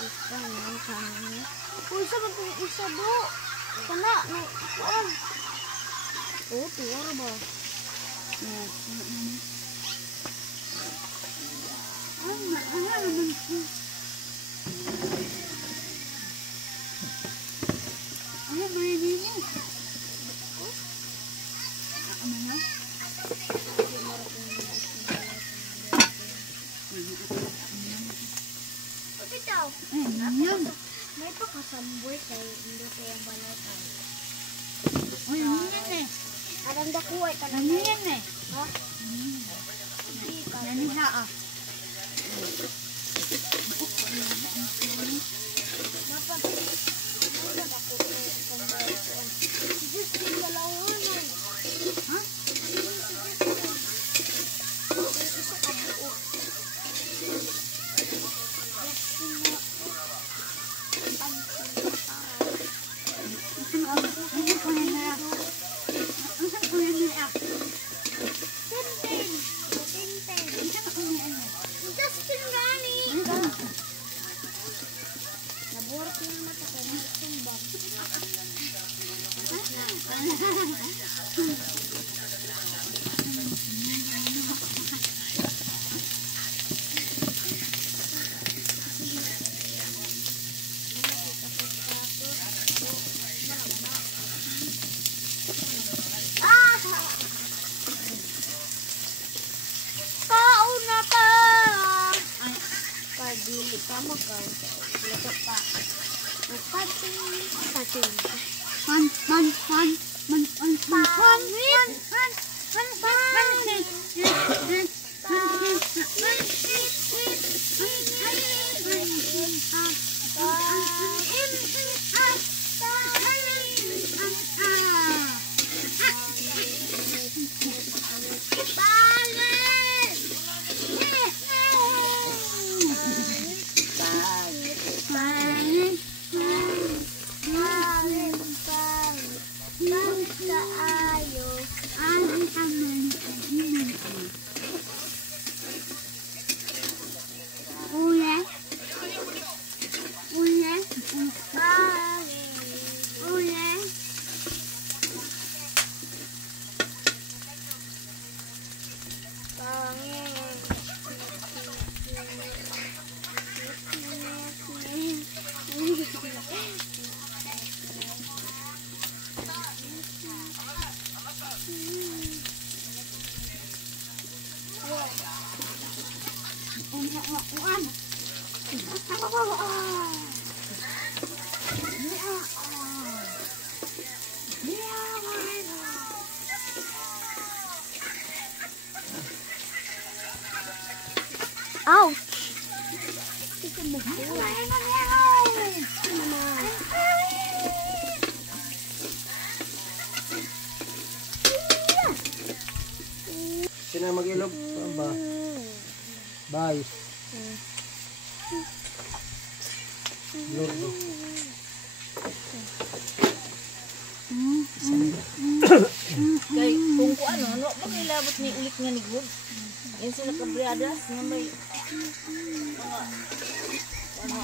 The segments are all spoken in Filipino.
Isa na kami. Uy, sa matong isa do. Kana, no. Oh, tuwar ba? Ano ba yun mo? Ano na? Bitaw. Yun. May pakasamboy kay hindi ko yung balatan. Uy, ano yan eh? Arang dakuway ka Ano yan eh? Ha? Hindi ka. Naniha ah. Dapat ako itong balatan. Just yung dalawanan. Ha? Isa ka buo. Dili pa mo ka. Lato pa. Pating. Ouch! Sino mag-ilog? Saan ba? Bye. Lordo. Kay kung ko ano ba nilabot ni ulit nga ni Good? Yan sila kabriadas nga may ano.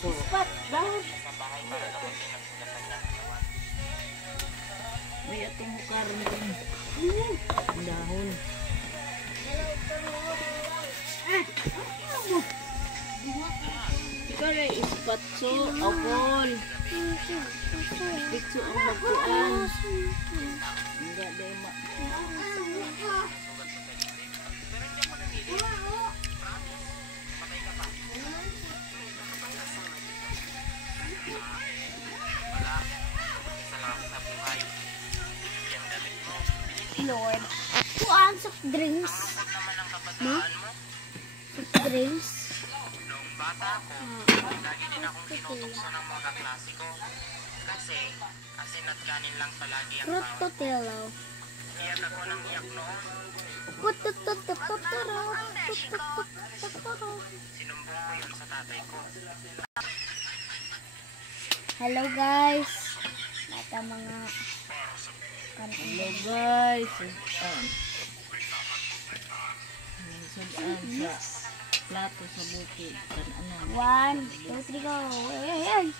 Ispat, dahon. May atong hukaran din. Dahon. Ikaw rin ispat so, apol. Pitso ang magkuan. Enggak deh, Mak. soft drinks. No? Soft drinks. Noong bata ako, lagi din akong tinutukso ng mga kaklase ko. Kasi, asin at kanin lang palagi ang Fruit taon. Totelo. Iyak ako ng iyak noon. Putututututuro. Sinumbong ko yun sa tatay ko. Hello guys. Nata mga Hello guys. Sa plato sa bukid. Ano? 1, 2, 3, go. Ay.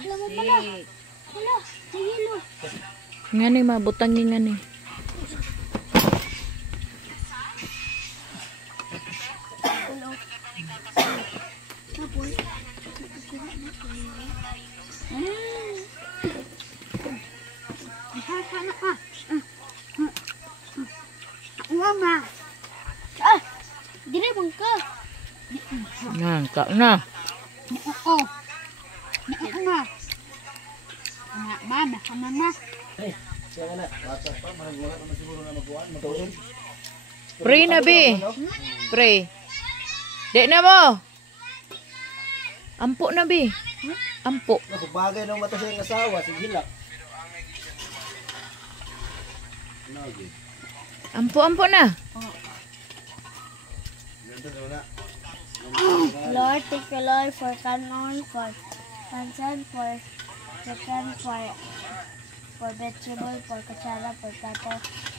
Alam mo pala. Hala, may yelo. Nga ni, mabutang nga ni. Tapos, sana ka. Mama. Dire bang ka? Nga, ka na. Oo. Mama. Mama. Eh, siya nga na. Bata pa, maragwala naman siguro na magkuhan. Matulog. Pray na, Bi. Pray. Di na mo. Ampo na, Bi. Ampo. Bagay ng mata siya yung asawa, sige lang. Ampo na. Lord, thank you, Lord, for canon, for Hansan, for chicken, for vegetable, for kutsara, for plato.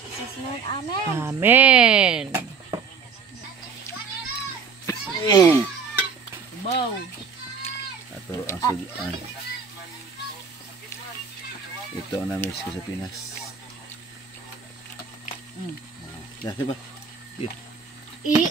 Jesus name, Amen. Amen. Wow. Ato ang sudan. Ito ang namin sa Pinas. Ya, diba? Yeah. I.